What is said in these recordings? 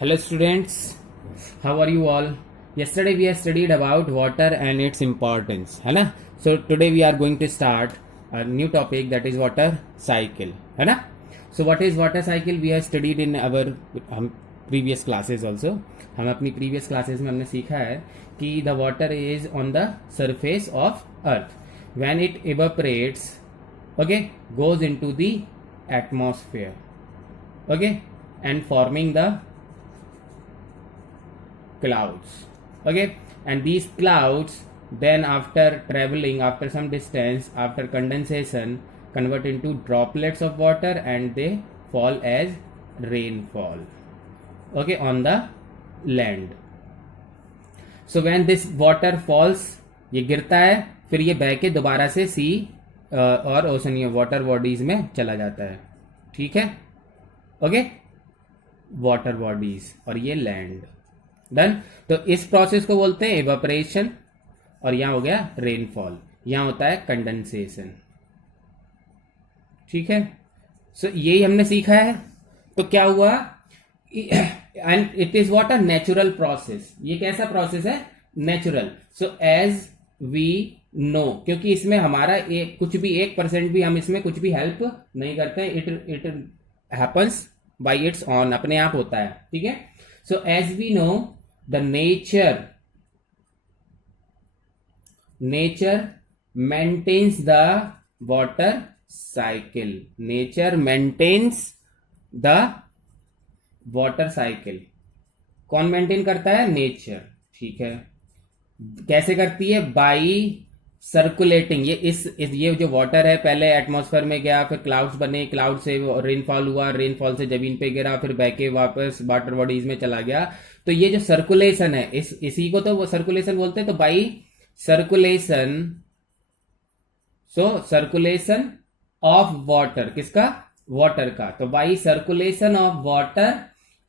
Hello students, how are you all? Yesterday we have studied about water and its importance, है ना? So today we are going to start a new topic, that is water cycle, है ना? So what is water cycle? We have studied in our previous classes also. हम अपनी previous classes में हमने सीखा है कि the water is on the surface of earth. When it evaporates, okay, goes into the atmosphere, okay, and forming the clouds, okay, and these clouds then after traveling after some distance, after condensation, convert into droplets of water and they fall as rainfall, okay, on the land. So when this water falls, ये गिरता है, फिर ये बह के दोबारा से सी और ओशनिय वाटर बॉडीज में चला जाता है, ठीक है, ओके, वाटर बॉडीज, और ये लैंड डन. तो इस प्रोसेस को बोलते हैं इवेपोरेशन, और यहां हो गया रेनफॉल, यहां होता है कंडेंसेशन, ठीक है. सो यही हमने सीखा है. तो क्या हुआ, and it is what a natural process. ये कैसा प्रोसेस है? Natural. So as we know, क्योंकि इसमें हमारा कुछ भी 1% भी हम इसमें कुछ भी हेल्प नहीं करते. It happens by its own, अपने आप होता है, ठीक है. So as we know, the nature maintains the water cycle. Nature maintains the water cycle. कौन मेंटेन करता है? नेचर, ठीक है. कैसे करती है? By circulating. ये जो वाटर है पहले एटमॉस्फेयर में गया, फिर क्लाउड्स बने, क्लाउड से रेनफॉल हुआ, रेनफॉल से जमीन पे गिरा, फिर बह के वापस वाटर बॉडीज में चला गया. तो ये जो सर्कुलेशन है, इसी को तो वो सर्कुलेशन बोलते हैं. तो by circulation, so circulation of water, किसका? वाटर का. तो बाई सर्कुलेशन ऑफ वाटर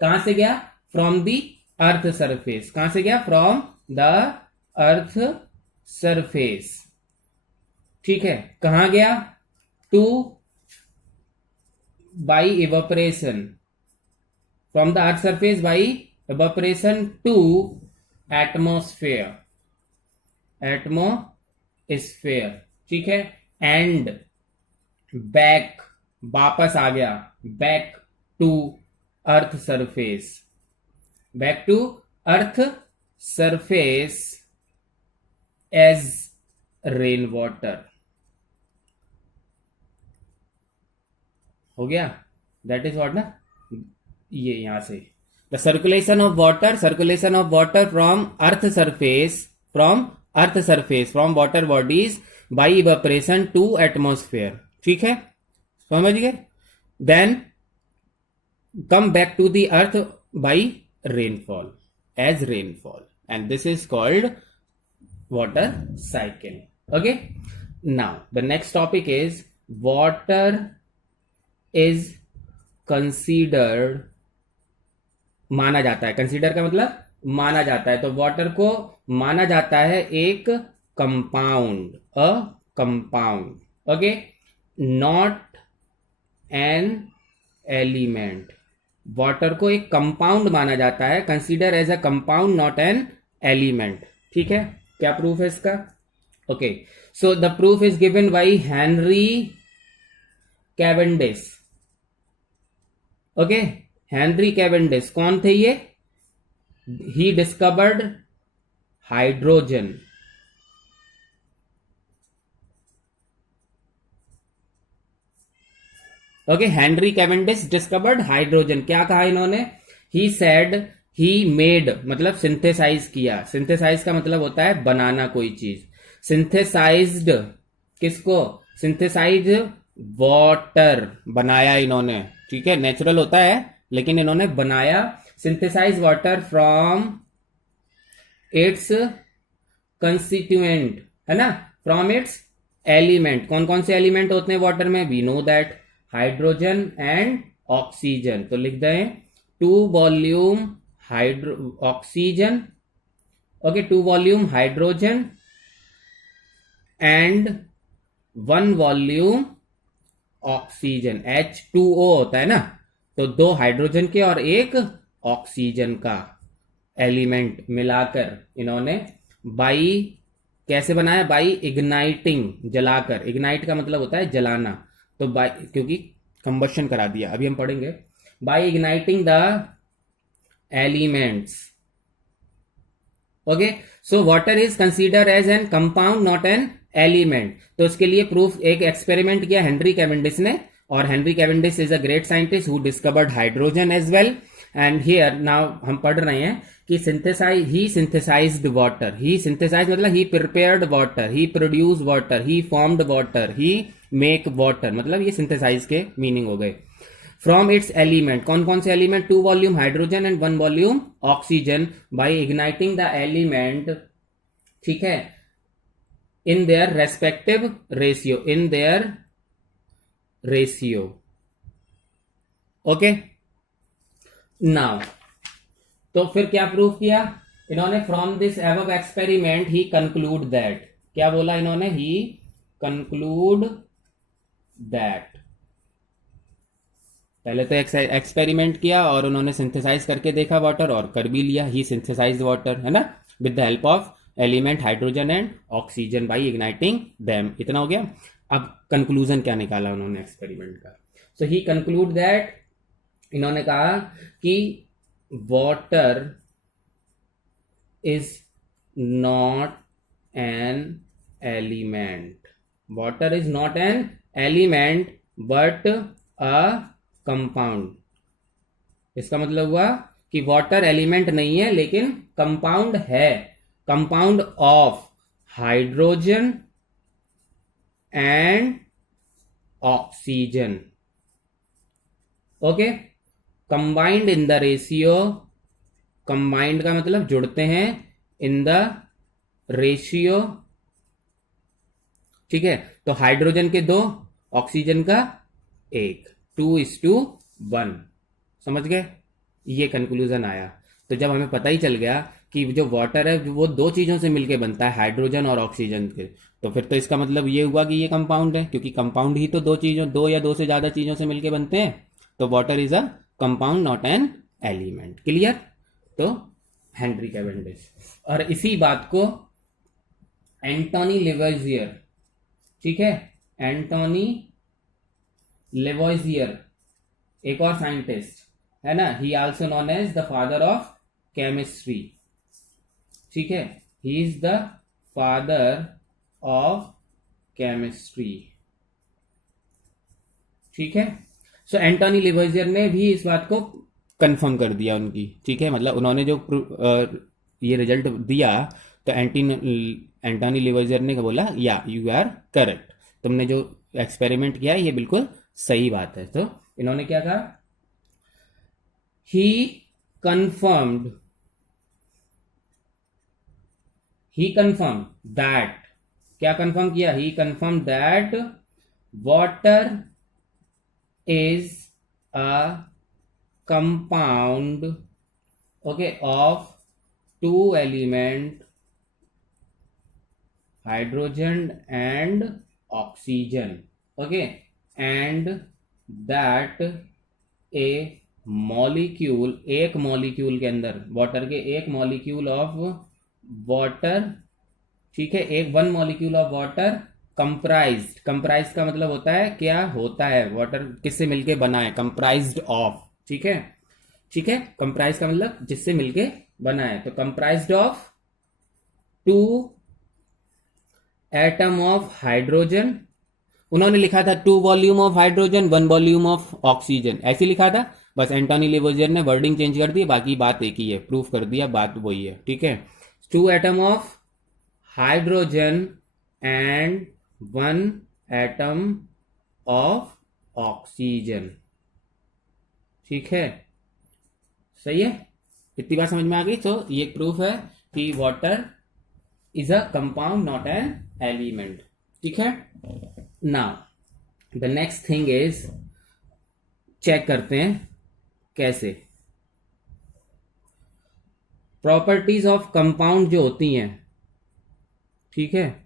कहां से गया? From the earth surface. कहां से गया? फ्रॉम द अर्थ सरफेस, ठीक है. कहां गया? To by evaporation, from the earth surface by evaporation to atmosphere, atmosphere, ठीक है. एंड बैक, वापस आ गया, back to earth surface, back to earth surface as rain water. हो गया? दैट इज व्हाट ना, ये यहां से the circulation of water from earth surface, from water bodies by evaporation to atmosphere, ठीक है, समझ गए. Then come back to the earth by rainfall, as rainfall, and this is called water cycle. Okay, now the next topic is water is considered, माना जाता है. Consider का मतलब माना जाता है. तो वाटर को माना जाता है एक compound, a compound, okay, not an element. Water को एक कंपाउंड माना जाता है. Consider as a compound, not an element, ठीक है. क्या प्रूफ है इसका? Okay, so the proof is given by Henry Cavendish. Okay, Henry Cavendish कौन थे ये? He discovered hydrogen. Okay, Henry Cavendish discovered hydrogen. क्या कहा इन्होंने? ही सेड, ही मेड मतलब सिंथेसाइज किया. सिंथेसाइज का मतलब होता है बनाना कोई चीज. सिंथेसाइज्ड, किसको? सिंथेसाइज वाटर, बनाया इन्होंने, ठीक है. नेचुरल होता है लेकिन इन्होंने बनाया. Synthesize water from its constituent, है ना, फ्रॉम इट्स एलिमेंट. कौन कौन से एलिमेंट होते हैं वाटर में? We know that hydrogen and oxygen. तो लिख दें 2 volume oxygen, okay, 2 volume hydrogen and 1 volume oxygen. H2O होता है ना, तो 2 हाइड्रोजन के और 1 ऑक्सीजन का एलिमेंट मिलाकर इन्होंने बाई कैसे बनाया, बाई इग्नाइटिंग, जलाकर। इग्नाइट का मतलब होता है जलाना, तो बाई क्योंकि कंबशन करा दिया, अभी हम पढ़ेंगे। By igniting the elements, okay. So water is consider as an compound not an element. तो इसके लिए प्रूफ एक एक्सपेरिमेंट किया हेनरी कैवेंडिश ने, और Henry Cavendish is a great scientist who discovered hydrogen as well. And here now हम पढ़ रहे हैं कि he synthesized water, he synthesize मतलब he prepared water, he produce water, he formed water, he make water, मतलब ये synthesise के meaning हो गए। फ्रॉम इट्स एलिमेंट, कौन कौन से element, 2 volume hydrogen and 1 volume oxygen, by igniting the element, ठीक है, in their respective ratio, in their ratio, okay. Now तो फिर क्या प्रूव किया इन्होंने, from this above experiment he conclude that, क्या बोला इन्होंने, ही कंक्लूड दैट, पहले तो एक्सपेरिमेंट किया और उन्होंने सिंथेसाइज करके देखा वाटर, और कर भी लिया, ही सिंथेसाइज्ड वाटर, है ना, with the help of element hydrogen and oxygen by igniting them. इतना हो गया। अब कंक्लूजन क्या निकाला उन्होंने एक्सपेरिमेंट का, सो ही कंक्लूड दैट, इन्होंने कहा कि water is not an element, water is not an element but a compound. इसका मतलब हुआ कि वाटर एलिमेंट नहीं है लेकिन कंपाउंड है, compound of hydrogen and oxygen, okay, combined in the ratio, combined का मतलब जुड़ते हैं, इन द रेशियो, ठीक है। तो हाइड्रोजन के 2, ऑक्सीजन का 1, 2:1, समझ गए, ये कंक्लूजन आया। तो जब हमें पता ही चल गया कि जो वाटर है वो 2 चीजों से मिलकर बनता है, हाइड्रोजन और ऑक्सीजन के, तो फिर तो इसका मतलब ये हुआ कि ये कंपाउंड है, क्योंकि कंपाउंड ही तो 2 या 2 से ज्यादा चीजों से मिलकर बनते हैं। तो water is a compound not an element, clear. तो हेनरी कैवेंडिश, और इसी बात को एंटोनी लेवोइजियर, ठीक है, एंटोनी लेवोइजियर एक और साइंटिस्ट है ना, he also known as the father of chemistry, ठीक है, he is the father of chemistry, ठीक है। सो एंटोनी लेवोइजियर ने भी इस बात को कंफर्म कर दिया उनकी, ठीक है, मतलब उन्होंने जो ये रिजल्ट दिया, तो एंटोनी लेवोइजियर ने बोला या यू आर करेक्ट, तुमने जो एक्सपेरिमेंट किया ये बिल्कुल सही बात है। तो इन्होंने क्या कहा, ही कंफर्म्ड दैट, क्या कंफर्म किया, he confirm that water is a compound, okay, of 2 element hydrogen and oxygen, okay, and that a molecule, एक मॉलिक्यूल के अंदर, वाटर के एक मॉलिक्यूल ऑफ वाटर, ठीक है, 1 molecule of water comprised, comprise का मतलब होता है क्या होता है, वाटर किससे मिलके बना है, कंप्राइज्ड ऑफ, ठीक है, ठीक है, कंप्राइज का मतलब जिससे मिलके बना है, तो comprised of 2 atom of hydrogen, उन्होंने लिखा था 2 volume of hydrogen 1 volume of oxygen, ऐसे लिखा था, बस एंटोनी लेवोइजियर ने वर्डिंग चेंज कर दी, बाकी बात एक ही है, प्रूफ कर दिया, बात वही है, ठीक है। 2 atom of hydrogen and 1 atom of oxygen, ठीक है, सही है, इतनी बात समझ में आ गई। तो ये प्रूफ है कि water is a compound not an element, ठीक है। Now the next thing is, check करते हैं कैसे प्रॉपर्टीज ऑफ कंपाउंड जो होती हैं, ठीक है,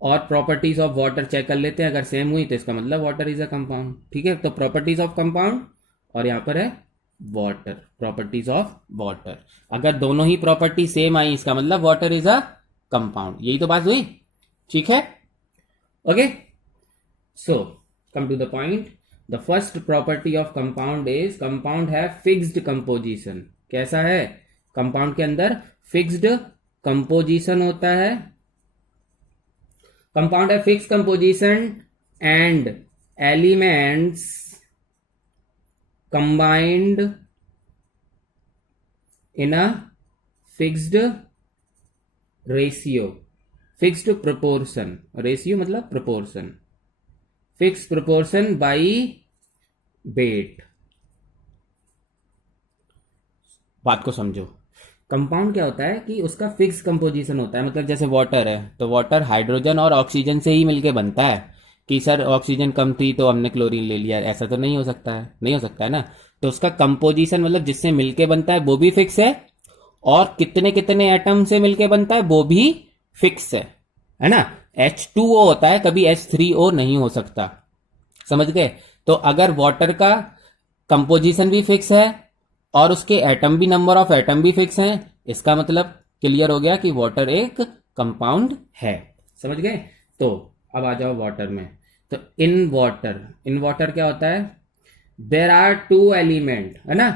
और प्रॉपर्टीज ऑफ वाटर चेक कर लेते हैं, अगर सेम हुई तो इसका मतलब वाटर इज अ कंपाउंड, ठीक है। तो प्रॉपर्टीज ऑफ कंपाउंड, और यहां पर है वाटर, प्रॉपर्टीज ऑफ वाटर। अगर दोनों ही प्रॉपर्टी सेम आई इसका मतलब वाटर इज अ कंपाउंड। यही तो बात हुई, ठीक है। Okay, so come to the point. The first property of compound is compound है फिक्स्ड कंपोजिशन। कैसा है? कंपाउंड के अंदर फिक्स्ड कंपोजिशन होता है। कंपाउंड है fix composition and elements combined in a fixed ratio, fixed proportion, ratio मतलब proportion, fixed proportion by weight। बात को समझो। कंपाउंड क्या होता है कि उसका फिक्स कंपोजिशन होता है, मतलब जैसे वाटर है तो वाटर हाइड्रोजन और ऑक्सीजन से ही मिलके बनता है। कि सर ऑक्सीजन कम थी तो हमने क्लोरीन ले लिया, ऐसा तो नहीं हो सकता है, नहीं हो सकता है ना। तो उसका कंपोजिशन मतलब जिससे मिलके बनता है वो भी फिक्स है, और कितने कितने एटम से मिलके बनता है वो भी फिक्स है ना। H2O होता है, कभी H3O नहीं हो सकता, समझ गए। तो अगर वाटर का कंपोजिशन भी फिक्स है और उसके एटम भी, नंबर ऑफ एटम भी फिक्स हैं, इसका मतलब क्लियर हो गया कि वाटर एक कंपाउंड है। समझ गए। तो अब आ जाओ वाटर में। तो इन वाटर क्या होता है? देर आर टू एलिमेंट, है ना।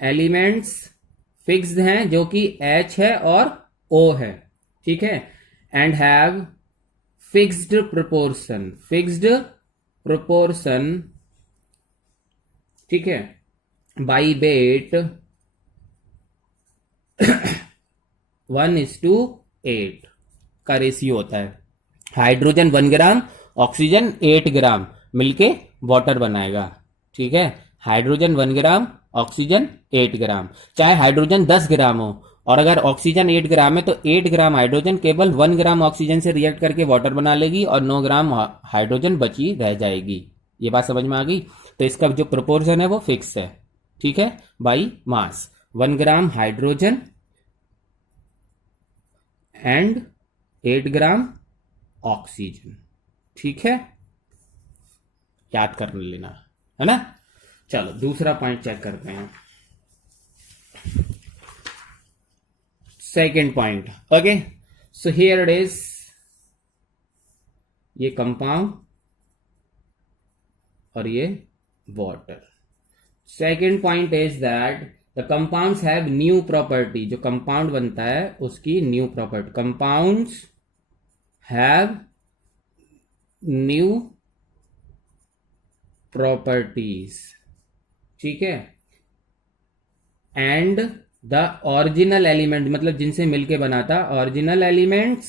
एलिमेंट्स फिक्स्ड हैं जो कि H है और O है, ठीक है। And have fixed proportion, fixed proportion, ठीक है, बाई वेट 1:8 का रेशियो होता है। हाइड्रोजन 1 ग्राम, ऑक्सीजन 8 ग्राम मिलके वाटर बनाएगा, ठीक है। हाइड्रोजन 1 ग्राम, ऑक्सीजन 8 ग्राम। चाहे हाइड्रोजन 10 ग्राम हो और अगर ऑक्सीजन 8 ग्राम है तो 8 ग्राम हाइड्रोजन केवल 1 ग्राम ऑक्सीजन से रिएक्ट करके वाटर बना लेगी और 9 ग्राम हाइड्रोजन बची रह जाएगी। ये बात समझ में आ गई। तो इसका जो प्रोपोर्शन है वो फिक्स है, ठीक है, by mass. 1 gram hydrogen and 8 gram oxygen, ठीक है। याद कर लेना, है ना। चलो दूसरा पॉइंट चेक करते हैं। Second point, okay. So here it is, ये कंपाउंड और ये water. Second point is that the compounds have new property. जो कंपाउंड बनता है उसकी new property, compounds have new properties, ठीक है। एंड द ओरिजिनल एलिमेंट मतलब जिनसे मिलके बना था, original elements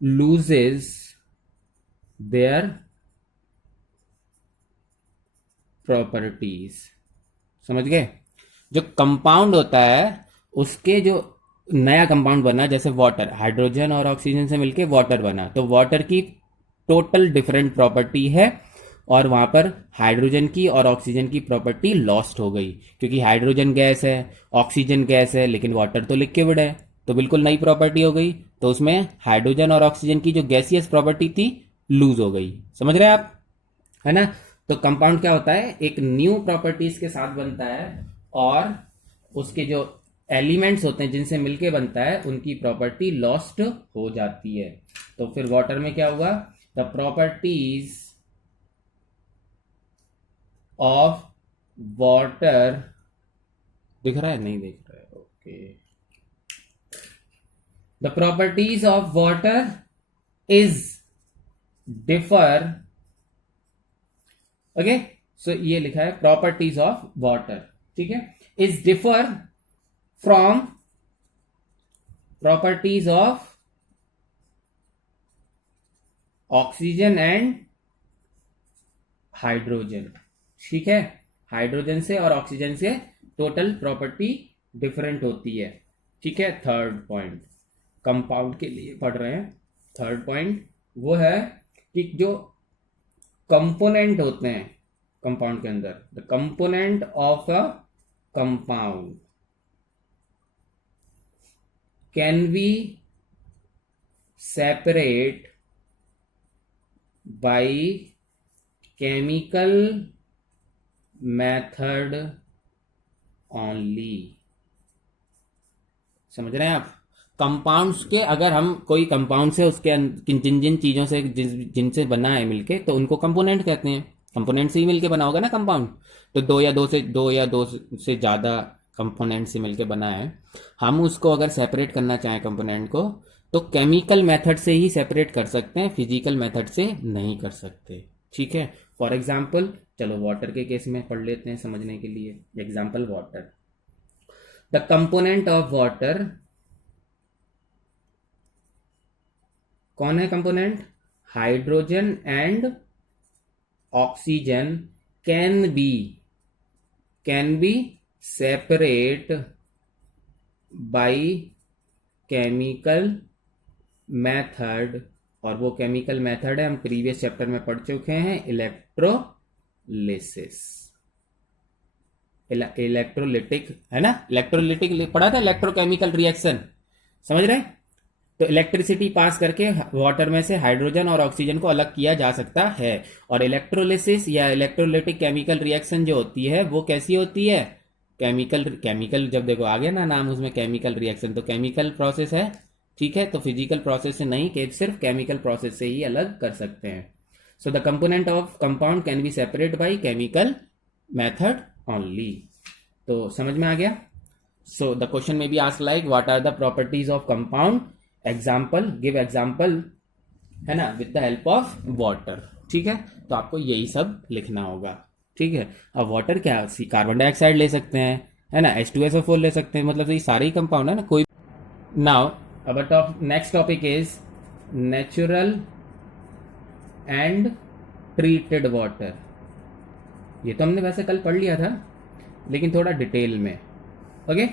loses their properties. समझ गए। जो कंपाउंड होता है उसके जो नया कंपाउंड बना, जैसे वाटर, हाइड्रोजन और ऑक्सीजन से मिलके वाटर बना, तो वाटर की टोटल डिफरेंट प्रॉपर्टी है और वहां पर हाइड्रोजन की और ऑक्सीजन की प्रॉपर्टी लॉस्ट हो गई, क्योंकि हाइड्रोजन गैस है, ऑक्सीजन गैस है, लेकिन वाटर तो लिक्विड है, तो बिल्कुल नई प्रॉपर्टी हो गई। तो उसमें हाइड्रोजन और ऑक्सीजन की जो गैसियस प्रॉपर्टी थी लूज हो गई। समझ रहे हैं आप, है ना। तो कंपाउंड क्या होता है, एक न्यू प्रॉपर्टीज के साथ बनता है और उसके जो एलिमेंट्स होते हैं जिनसे मिलके बनता है उनकी प्रॉपर्टी लॉस्ट हो जाती है। तो फिर वाटर में क्या हुआ, द प्रॉपर्टीज ऑफ वाटर, दिख रहा है नहीं दिख रहा है, okay. The properties of water is differ, okay. So ये लिखा है प्रॉपर्टीज ऑफ वाटर, ठीक है, is differ from properties of oxygen and hydrogen, ठीक है। हाइड्रोजन से और ऑक्सीजन से टोटल प्रॉपर्टी डिफरेंट होती है, ठीक है। थर्ड पॉइंट कंपाउंड के लिए पढ़ रहे हैं। थर्ड पॉइंट वो है कि जो कंपोनेंट होते हैं कंपाउंड के अंदर, the component of a compound can be separate by chemical method only. समझ रहे हैं आप? कंपाउंड्स के, अगर हम कोई कंपाउंड से उसके जिन जिन चीजों से जिनसे बना है मिलके, तो उनको कंपोनेंट कहते हैं। कंपोनेंट से ही मिलके बना होगा ना कंपाउंड। तो दो से ज्यादा कंपोनेंट से मिलके बना है। हम उसको अगर सेपरेट करना चाहें कंपोनेंट को, तो केमिकल मेथड से ही सेपरेट कर सकते हैं, फिजिकल मेथड से नहीं कर सकते। ठीक है। फॉर एग्जाम्पल, चलो वाटर के केस में पढ़ लेते हैं समझने के लिए। Example water, the component of water, कौन है component? Hydrogen and oxygen can be separate by chemical method. और वो केमिकल मेथड है, हम प्रीवियस चैप्टर में पढ़ चुके हैं, इलेक्ट्रोलिसिस। इलेक्ट्रोलिटिक है ना, इलेक्ट्रोलिटिक पढ़ा था, इलेक्ट्रोकेमिकल रिएक्शन। समझ रहे हैं? तो इलेक्ट्रिसिटी पास करके वाटर में से हाइड्रोजन और ऑक्सीजन को अलग किया जा सकता है। और इलेक्ट्रोलिसिस या इलेक्ट्रोलिटिक केमिकल रिएक्शन जो होती है वो कैसी होती है? केमिकल जब देखो आ गया ना नाम उसमें, केमिकल रिएक्शन, तो केमिकल प्रोसेस है। ठीक है। तो फिजिकल प्रोसेस से नहीं, कि सिर्फ केमिकल प्रोसेस से ही अलग कर सकते हैं। So the component of compound can be separate by chemical method only. तो समझ में आ गया? So the question may be asked like what are the properties of compound, example, give example, है ना, with the help of water. ठीक है। तो आपको यही सब लिखना होगा। ठीक है। अब वाटर क्या, कार्बन डाइऑक्साइड ले सकते हैं, है ना, H2SO4 ले सकते हैं, मतलब ये सारे ही कंपाउंड है ना कोई। नाउ अब next topic is natural and treated water. ये तो हमने वैसे कल पढ़ लिया था, लेकिन थोड़ा डिटेल में। Okay.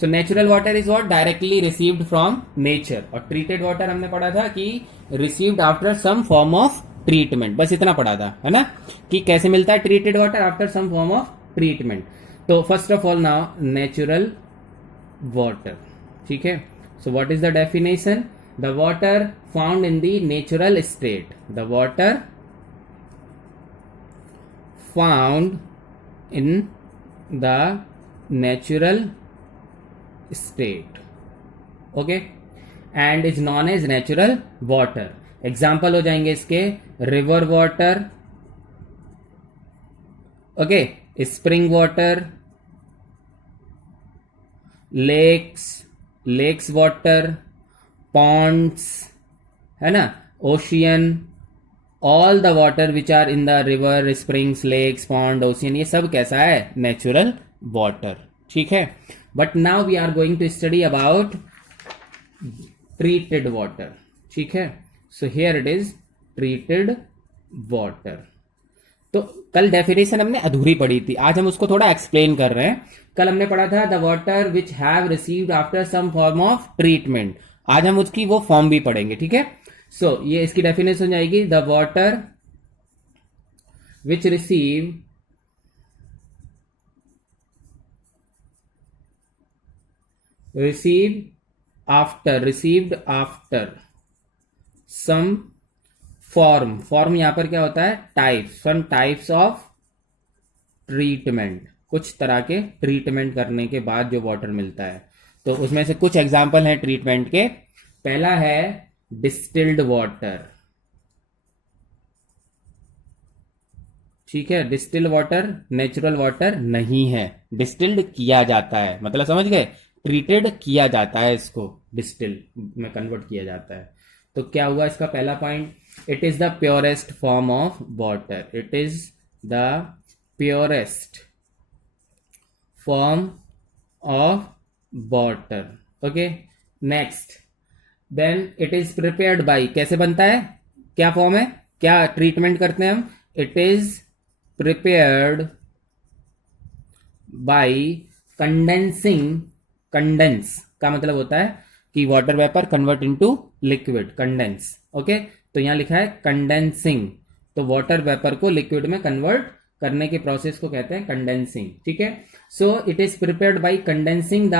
So natural water is what? Directly received from nature. और ट्रीटेड वाटर हमने पढ़ा था कि received after some form of treatment. बस इतना पढ़ा था, है ना, कि कैसे मिलता है treated water? After some form of treatment. तो first of all now natural water. ठीक है। So what is the definition? The water found in the natural स्टेट, द वाटर फाउंड इन द नेचुरल state, okay, and is known as natural water. Example हो जाएंगे इसके river water, okay, spring water, lakes water, ponds, है ना, ocean, all the water which are in the river, springs, lakes, pond, ocean, ये सब कैसा है? Natural water. ठीक है। But now we are going to study about treated water. ठीक है। So here it is treated water. तो कल डेफिनेशन हमने अधूरी पढ़ी थी, आज हम उसको थोड़ा एक्सप्लेन कर रहे हैं। कल हमने पढ़ा था the water which have received after some form of treatment. आज हम उसकी वो फॉर्म भी पढ़ेंगे। ठीक है। सो ये इसकी डेफिनेशन हो जाएगी, the water which received after some form यहां पर क्या होता है? सम टाइप्स ऑफ ट्रीटमेंट, कुछ तरह के ट्रीटमेंट करने के बाद जो वाटर मिलता है। तो उसमें से कुछ एग्जाम्पल हैं ट्रीटमेंट के। पहला है डिस्टिल्ड वाटर। ठीक है। डिस्टिल्ड वाटर नेचुरल वाटर नहीं है, डिस्टिल्ड किया जाता है, मतलब समझ गए, ट्रीटेड किया जाता है, इसको डिस्टिल में कन्वर्ट किया जाता है। तो क्या हुआ इसका पहला point? It is the purest form of water, it is the purest form of water. Okay. Next, then it is prepared by, कैसे बनता है, क्या फॉर्म है, क्या ट्रीटमेंट करते हैं हम? It is prepared bye condensing. Condense का मतलब होता है कि water vapour convert into liquid, condense. Okay. तो यहां लिखा है कंडेंसिंग, तो वाटर वेपर को लिक्विड में कन्वर्ट करने के प्रोसेस को कहते हैं कंडेंसिंग। ठीक है। So it is prepared bye condensing the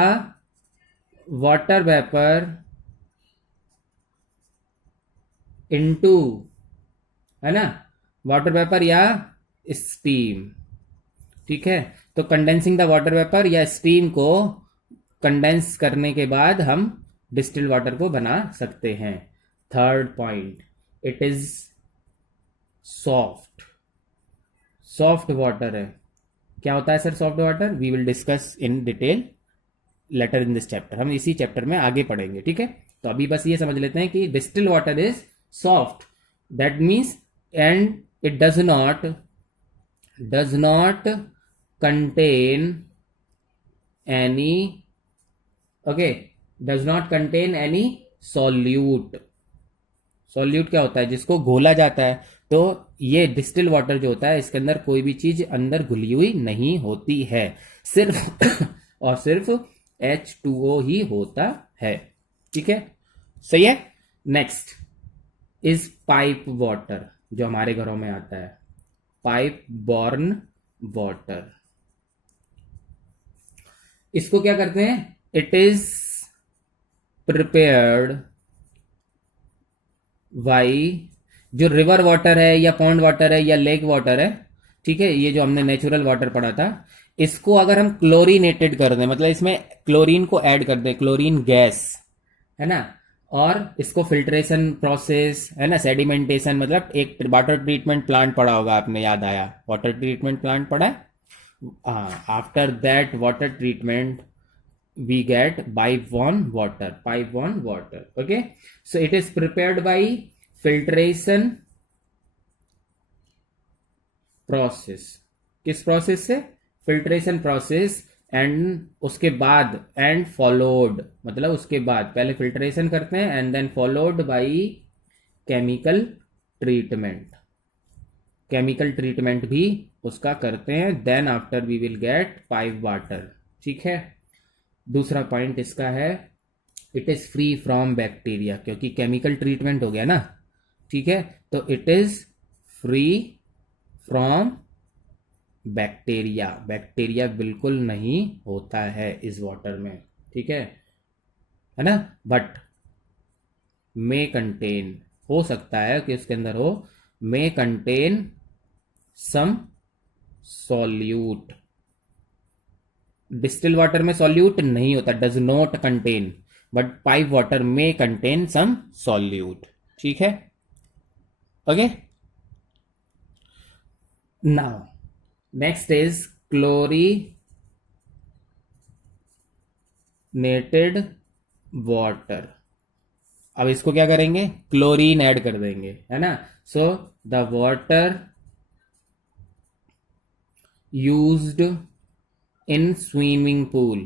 water vapour into, है ना, वाटर वेपर या स्टीम, ठीक है, तो कंडेंसिंग द वाटर वेपर या स्टीम को कंडेंस करने के बाद हम डिस्टिल वाटर को बना सकते हैं। Third point, it is soft. Soft water है। क्या होता है sir soft water? We will discuss in detail later in this chapter. हम इसी चैप्टर में आगे पढ़ेंगे, ठीक है। तो अभी बस ये समझ लेते हैं कि distil water is soft, that means and it does not contain any, okay, does not contain any solute। Solute क्या होता है? जिसको घोला जाता है। तो ये डिस्टिल वाटर जो होता है इसके अंदर कोई भी चीज अंदर घुली हुई नहीं होती है, सिर्फ और सिर्फ H2O ही होता है, ठीक है, सही है। नेक्स्ट इज पाइप वाटर, जो हमारे घरों में आता है, पाइप बॉर्न वाटर। इसको क्या करते हैं? इट इज प्रिपेयर्ड बाई, जो रिवर वाटर है या पॉन्ड वाटर है या लेक वाटर है, ठीक है, ये जो हमने नेचुरल वाटर पढ़ा था, इसको अगर हम क्लोरीनेटेड कर दें, मतलब इसमें क्लोरीन को ऐड कर दें, क्लोरीन गैस है ना, और इसको फिल्ट्रेशन प्रोसेस है ना, सेडिमेंटेशन, मतलब एक वाटर ट्रीटमेंट प्लांट पढ़ा होगा आपने, याद आया, वाटर ट्रीटमेंट प्लांट पढ़ा है। After that water treatment we get pipe borne water, okay, so it is prepared by filtration process। किस प्रोसेस से? Filtration process. एंड उसके बाद एंड फॉलोड, मतलब उसके बाद पहले फिल्ट्रेशन करते हैं and then followed by chemical treatment. Chemical treatment भी उसका करते हैं, then after we will get pipe water, ठीक है। दूसरा पॉइंट इसका है, it is free from bacteria, क्योंकि केमिकल ट्रीटमेंट हो गया ना, ठीक है, तो it is free from bacteria. Bacteria बिल्कुल नहीं होता है इस वाटर में, ठीक है ना, बट मे कंटेन, हो सकता है कि उसके अंदर हो, may contain some solute. Distil water में सॉल्यूट नहीं होता, does not contain, but pipe water में कंटेन सम सॉल्यूट, ठीक है, okay. Now next is chlorinated water. अब इसको क्या करेंगे? क्लोरीन ऐड कर देंगे, है ना। So the water used in swimming pool.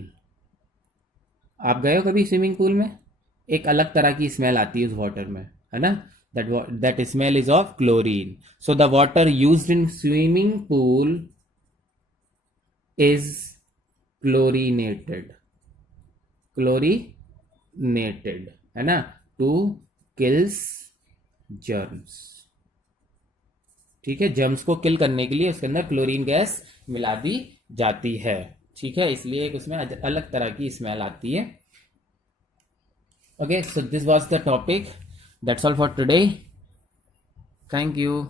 आप गए हो कभी स्विमिंग पूल में? एक अलग तरह की स्मेल आती है उस वाटर में, है ना, that smell is of chlorine. So the water used in swimming pool is chlorinated, है ना, टू किल्स जर्म्स, ठीक है, जर्म्स को किल करने के लिए उसके अंदर क्लोरीन गैस मिला दी जाती है, ठीक है, इसलिए एक उसमें अलग तरह की स्मेल आती है। Okay, so this was the topic, that's all for today, thank you.